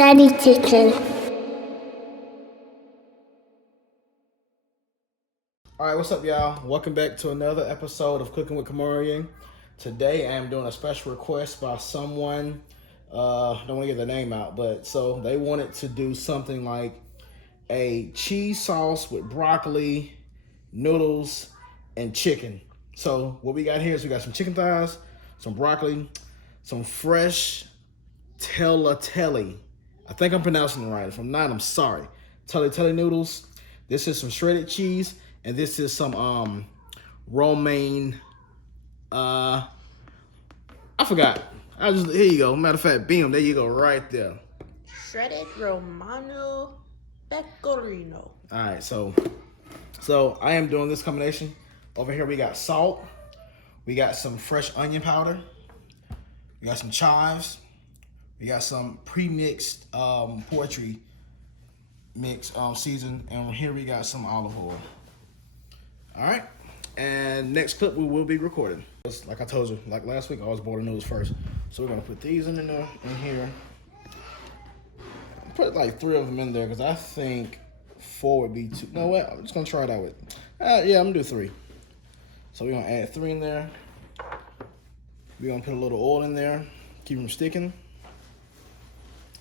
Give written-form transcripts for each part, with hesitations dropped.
Daddy Chicken. All right, what's up, y'all? Welcome back to another episode of Cooking with Kamarian. Today, I am doing a special request by someone. Don't want to get their name out, but so they wanted to do something like a cheese sauce with broccoli, noodles, and chicken. So what we got here is we got some chicken thighs, some broccoli, some fresh tagliatelle. I think I'm pronouncing it right. If I'm not, I'm sorry. Tagliatelle noodles. This is some shredded cheese, and this is some romaine. I forgot. Here you go. Matter of fact, bam, there you go, right there. Shredded Romano Pecorino. All right, so I am doing this combination. Over here we got salt, we got some fresh onion powder, we got some chives, we got some pre-mixed poultry mix season, and here we got some olive oil. All right, and next clip we will be recording. Like I told you, like last week, I always boiled the noodles first. So we're gonna put these in here. Put like 3 of them in there because I think 4 would be too. You know what? I'm just gonna try it out with. Yeah, I'm gonna do 3. So we're gonna add 3 in there. We're gonna put a little oil in there, keep them sticking,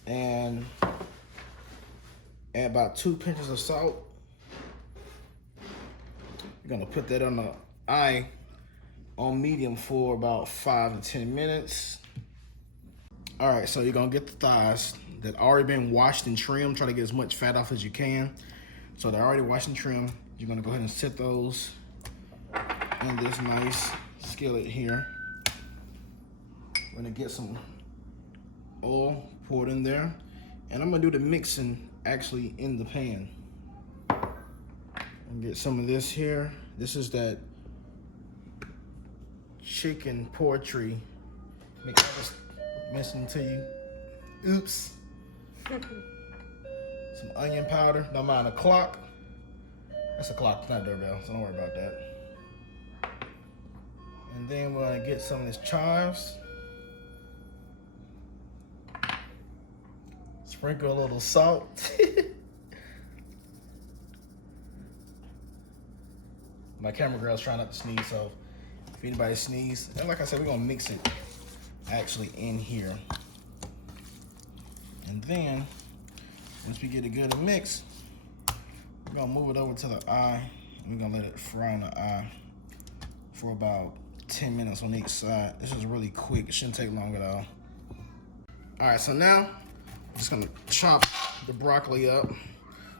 and add about 2 pinches of salt. We're gonna put that on the on medium for about 5 to 10 minutes. All right, so you're gonna get the thighs that already been washed and trimmed. Try to get as much fat off as you can. So they're already washed and trimmed. You're gonna go ahead and set those in this nice skillet here. We're gonna get some oil poured in there. And I'm gonna do the mixing actually in the pan. And get some of this here. This is that chicken poultry. I just mentioned to you. Oops. Some onion powder. Don't mind a clock. That's a clock, not a doorbell, so don't worry about that. And then we're gonna get some of this chives. Sprinkle a little salt. My camera girl's trying not to sneeze, so if anybody sneezes, and like I said, we're gonna mix it actually in here. And then, once we get it good and mixed, we're gonna move it over to the eye. And we're gonna let it fry in the eye for about 10 minutes on each side. This is really quick, it shouldn't take long at all. All right, so now, I'm just gonna chop the broccoli up.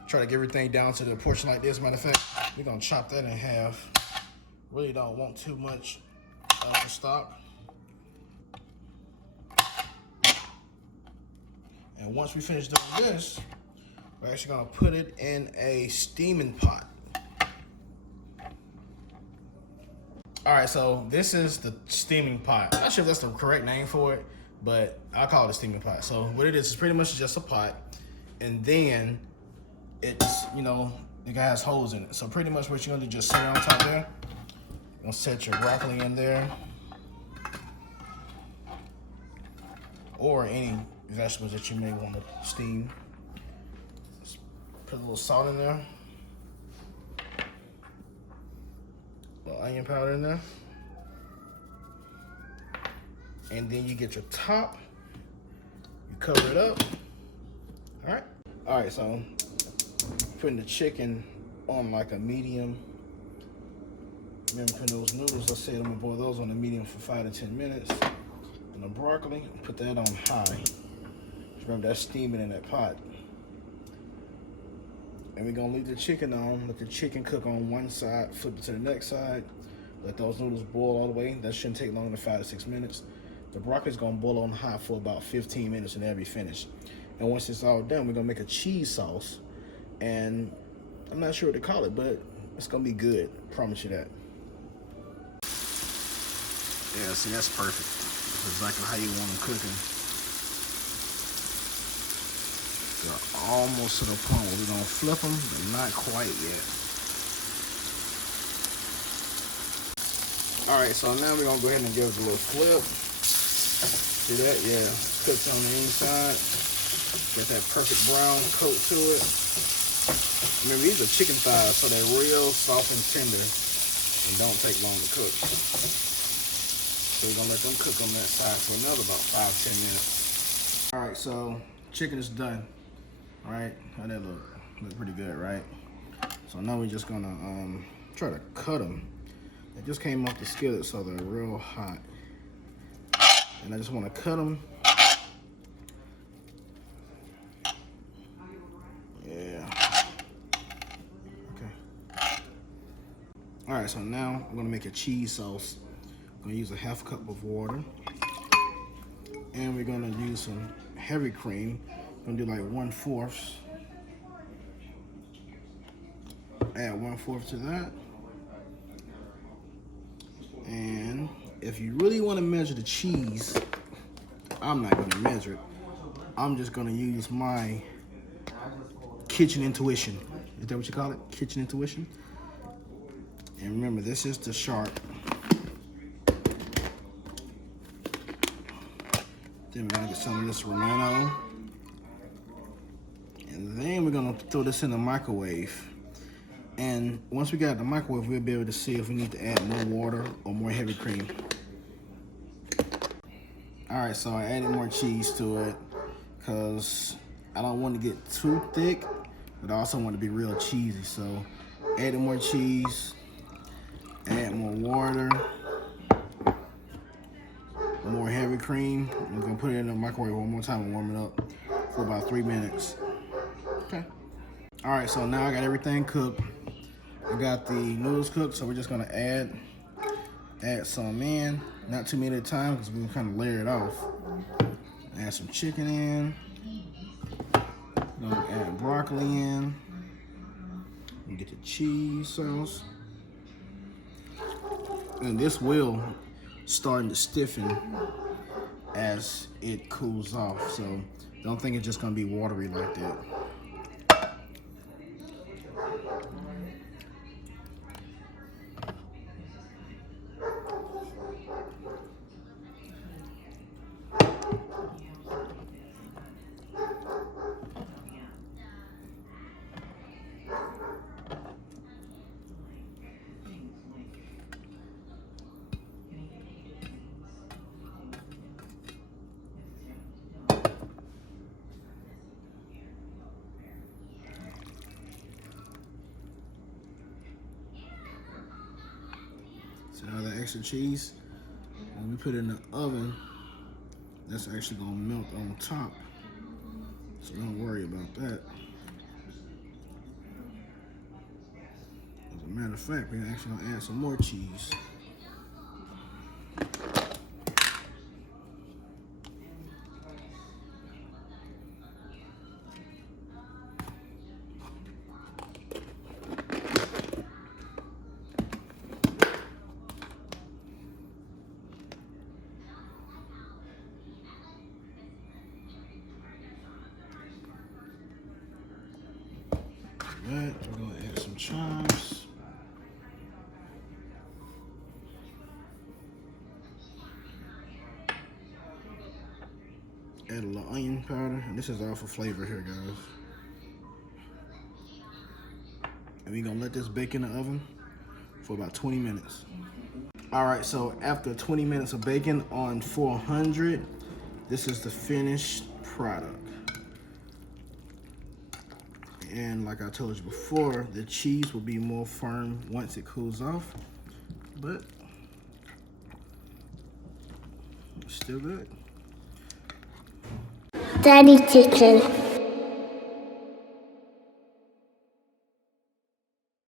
Try to get everything down to the portion like this. Matter of fact, we're gonna chop that in half. Really don't want too much of the stock. And once we finish doing this, we're actually gonna put it in a steaming pot. All right, so this is the steaming pot. I'm not sure if that's the correct name for it, but I'll call it a steaming pot. So what it is pretty much just a pot, and then it's, it has holes in it. So pretty much what you're gonna do, just set it on top there. You're gonna set your broccoli in there, or any vegetables that you may want to steam. Just put a little salt in there, a little onion powder in there, and then you get your top. You cover it up. All right. So putting the chicken on like a medium. Remember, putting those noodles, I said I'm gonna boil those on a medium for 5 to 10 minutes. And the broccoli, put that on high. Remember, that's steaming in that pot. And we're gonna leave the chicken on, let the chicken cook on one side, flip it to the next side, let those noodles boil all the way. That shouldn't take longer than 5 to 6 minutes. The broccoli's gonna boil on high for about 15 minutes and that'll be finished. And once it's all done, we're gonna make a cheese sauce. And I'm not sure what to call it, but it's gonna be good. I promise you that. Yeah, see, that's perfect. That's exactly how you want them cooking. They're almost to the point where we're gonna flip them, but not quite yet. All right, so now we're gonna go ahead and give it a little flip. See that? Yeah, cooks on the inside. Get that perfect brown coat to it. Remember, these are chicken thighs, so they're real soft and tender and don't take long to cook. So we're gonna let them cook on that side for another about 5-10 minutes. All right, so chicken is done. All right, how that look? Look pretty good, right? So now we're just gonna try to cut them. They just came off the skillet, so they're real hot. And I just wanna cut them. Yeah. Okay. All right, so now I'm gonna make a cheese sauce. I'm gonna use a half cup of water. And we're gonna use some heavy cream. I'm gonna do like 1/4. Add 1/4 to that. And if you really want to measure the cheese, I'm not gonna measure it. I'm just gonna use my kitchen intuition. Is that what you call it? Kitchen intuition? And remember, this is the sharp. Then we're gonna get some of this Romano. And then we're gonna throw this in the microwave. And once we got it in the microwave, we'll be able to see if we need to add more water or more heavy cream. All right, so I added more cheese to it because I don't want to get too thick, but I also want to be real cheesy. So added more cheese, add more water, more heavy cream. I'm gonna put it in the microwave one more time and warm it up for about 3 minutes. Okay. All right, so now I got everything cooked. I got the noodles cooked, so we're just gonna add some in. Not too many at a time because we're gonna kind of layer it off. Add some chicken in. Gonna add broccoli in. And get the cheese sauce. And this will start to stiffen as it cools off. So don't think it's just gonna be watery like that. So now the extra cheese, when we put it in the oven, that's actually gonna melt on top. So don't worry about that. As a matter of fact, we're actually gonna add some more cheese. We're gonna add some chives. Add a little onion powder. And this is all for flavor here, guys. And we're gonna let this bake in the oven for about 20 minutes. All right, so after 20 minutes of baking on 400, this is the finished product. And like I told you before, the cheese will be more firm once it cools off, but it's still good. Daddy chicken.